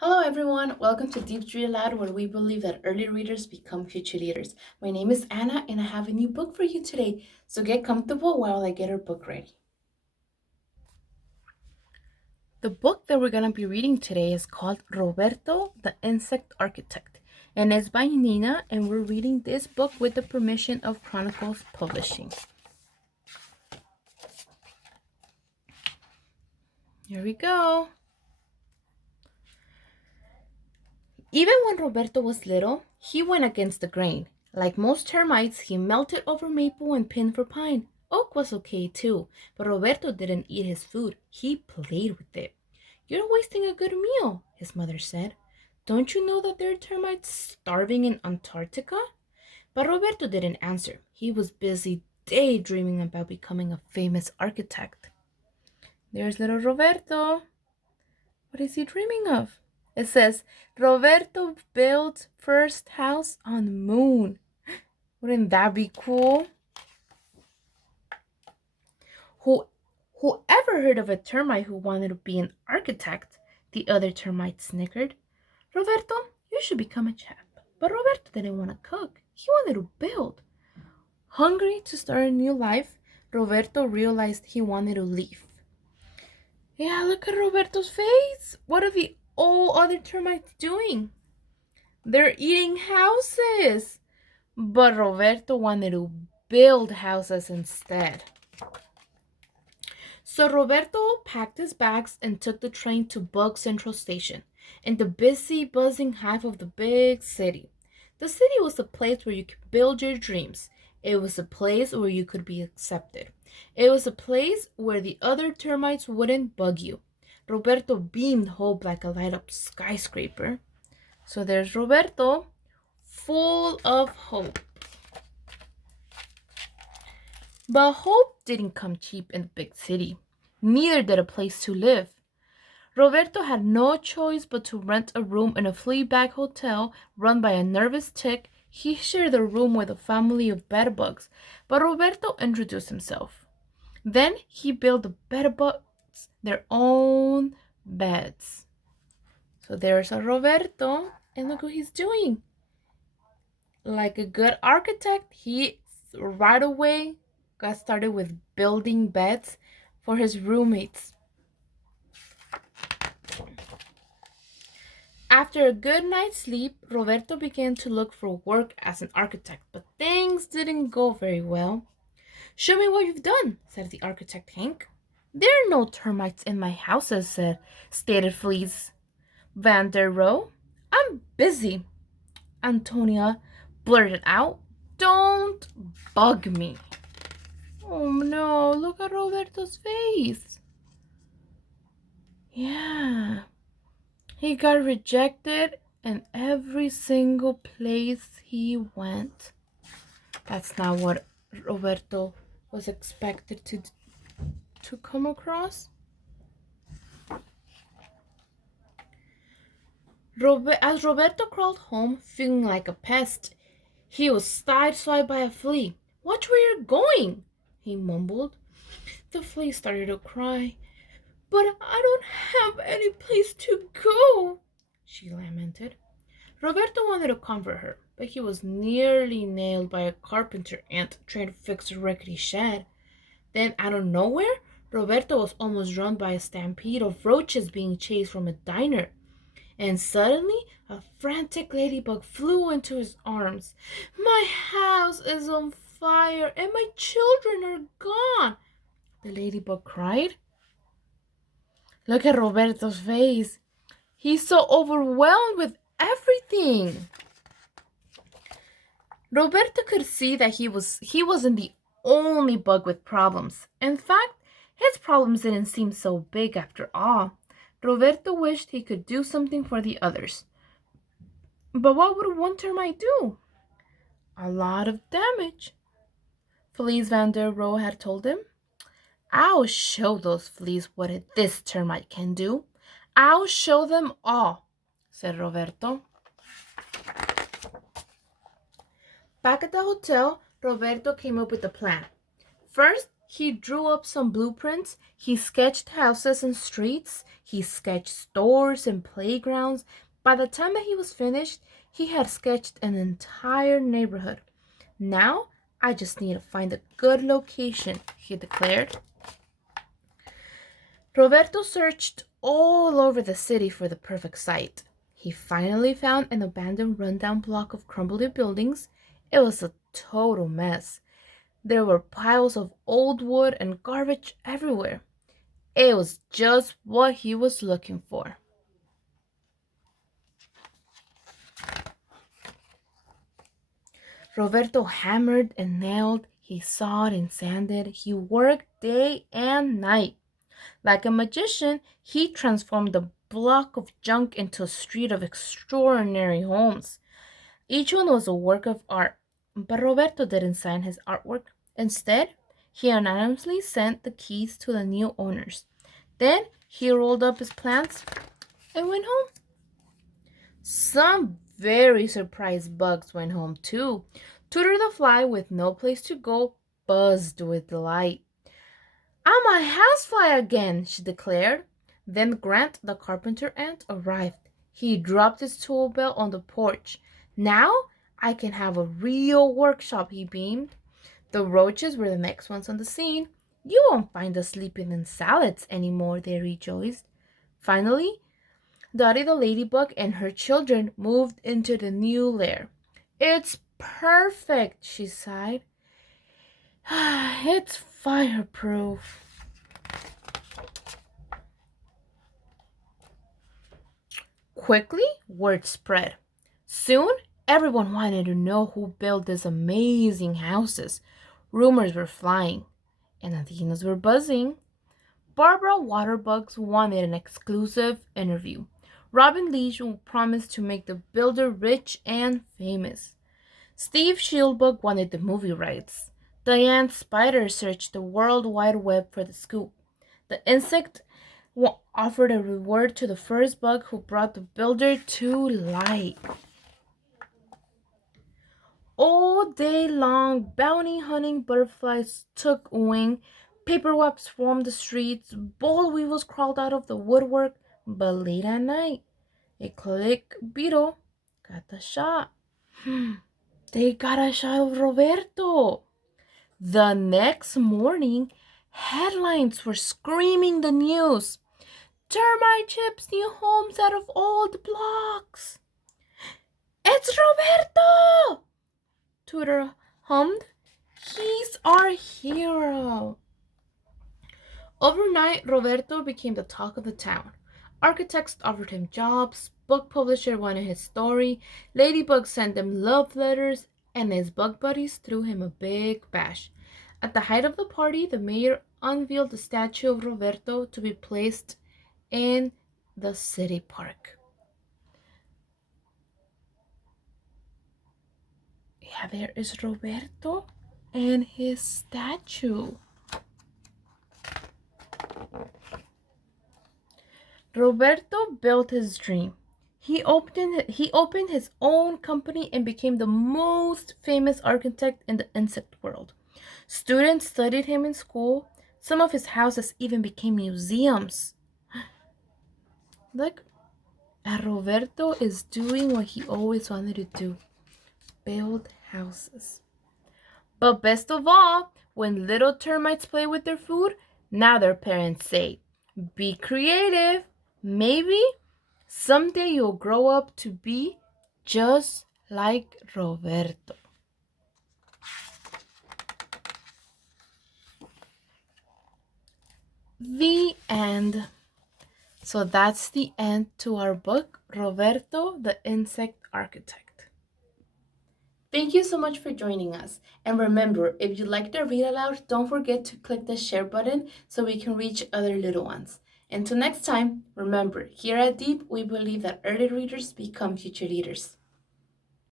Hello everyone, welcome to DEEPSD Read-Aloud, where we believe that early readers become future leaders. My name is Anna and I have a new book for you today, so get comfortable while I get our book ready. The book that we're going to be reading today is called Roberto, the Insect Architect, and it's by Nina, and we're reading this book with the permission of Chronicles Publishing. Here we go. Even when Roberto was little, he went against the grain. Like most termites, he melted over maple and pinned for pine. Oak was okay too, but Roberto didn't eat his food. He played with it. "You're wasting a good meal," his mother said. "Don't you know that there are termites starving in Antarctica?" But Roberto didn't answer. He was busy daydreaming about becoming a famous architect. There's little Roberto. What is he dreaming of? It says, Roberto built first house on the moon. Wouldn't that be cool? Whoever heard of a termite who wanted to be an architect? The other termites snickered. "Roberto, you should become a chef." But Roberto didn't want to cook. He wanted to build. Hungry to start a new life, Roberto realized he wanted to leave. Yeah, look at Roberto's face. What are the all other termites doing? They're eating houses. But Roberto wanted to build houses instead. So Roberto packed his bags and took the train to Bug Central Station, in the busy, buzzing hive of the big city. The city was a place where you could build your dreams. It was a place where you could be accepted. It was a place where the other termites wouldn't bug you. Roberto beamed hope like a light-up skyscraper. So there's Roberto, full of hope. But hope didn't come cheap in the big city. Neither did a place to live. Roberto had no choice but to rent a room in a flea-bag hotel run by a nervous tick. He shared a room with a family of bedbugs, but Roberto introduced himself. Then he built the bedbugs their own beds. So there's a Roberto, and look what he's doing. Like a good architect, he right away got started with building beds for his roommates. After a good night's sleep, Roberto began to look for work as an architect, but things didn't go very well. "Show me what you've done," said the architect Hank. "There are no termites in my houses," stated Fleas Van der Rohe. "I'm busy." Antonia blurted out. "Don't bug me." Oh no, look at Roberto's face. Yeah. He got rejected in every single place he went. That's not what Roberto was expected to come across. As Roberto crawled home, feeling like a pest, he was sideswiped by a flea. "Watch where you're going," he mumbled. The flea started to cry. "But I don't have any place to go," she lamented. Roberto wanted to comfort her, but he was nearly nailed by a carpenter ant trying to fix a rickety shed. Then, out of nowhere, Roberto was almost run by a stampede of roaches being chased from a diner. And suddenly, a frantic ladybug flew into his arms. "My house is on fire and my children are gone," the ladybug cried. Look at Roberto's face. He's so overwhelmed with everything. Roberto could see that he wasn't the only bug with problems. In fact, his problems didn't seem so big after all. Roberto wished he could do something for the others. But what would one termite do? A lot of damage. Felice van der Rohe had told him. "I'll show those fleas what this termite can do. I'll show them all," said Roberto. Back at the hotel, Roberto came up with a plan. First, He drew up some blueprints. He sketched houses and streets. He sketched stores and playgrounds. By the time that he was finished, he had sketched an entire neighborhood. Now, I just need to find a good location, he declared. Roberto searched all over the city for the perfect site. He finally found an abandoned rundown block of crumbly buildings. It was a total mess. There were piles of old wood and garbage everywhere. It was just what he was looking for. Roberto hammered and nailed, he sawed and sanded, he worked day and night. Like a magician, he transformed the block of junk into a street of extraordinary homes. Each one was a work of art, but Roberto didn't sign his artwork. Instead, he anonymously sent the keys to the new owners. Then he rolled up his plans and went home. Some very surprised bugs went home too. Tooter the fly, with no place to go, buzzed with delight. I'm a housefly again, she declared. Then Grant, the carpenter ant, arrived. He dropped his tool belt on the porch. Now I can have a real workshop, he beamed. The roaches were the next ones on the scene. You won't find us sleeping in salads anymore, they rejoiced. Finally, Dottie the ladybug and her children moved into the new lair. It's perfect, she sighed. It's fireproof. Quickly, word spread. Soon, everyone wanted to know who built these amazing houses. Rumors were flying, and antennas were buzzing. Barbara Waterbugs wanted an exclusive interview. Robin Leach promised to make the builder rich and famous. Steve Shieldbug wanted the movie rights. Diane Spider searched the World Wide Web for the scoop. The insect offered a reward to the first bug who brought the builder to light. All day long, bounty hunting butterflies took wing, paperwebs swarmed the streets, boll weevils crawled out of the woodwork, but late at night, a click beetle got the shot. They got a shot of Roberto. The next morning, headlines were screaming the news. Termite chips new homes out of old blocks. It's Roberto! Tooter hummed. He's our hero. Overnight, Roberto became the talk of the town. Architects offered him jobs, book publisher wanted his story, ladybugs sent him love letters, and his bug buddies threw him a big bash. At the height of the party, the mayor unveiled a statue of Roberto to be placed in the city park. Yeah, there is Roberto and his statue. Roberto built his dream. He opened his own company and became the most famous architect in the insect world. Students studied him in school. Some of his houses even became museums. Look, Roberto is doing what he always wanted to do. Build houses. But best of all, when little termites play with their food, now their parents say, be creative. Maybe someday you'll grow up to be just like Roberto. The end. So that's the end to our book, Roberto, the Insect Architect. Thank you so much for joining us. And remember, if you liked our read aloud, don't forget to click the share button so we can reach other little ones. Until next time, remember, here at Deep, we believe that early readers become future leaders.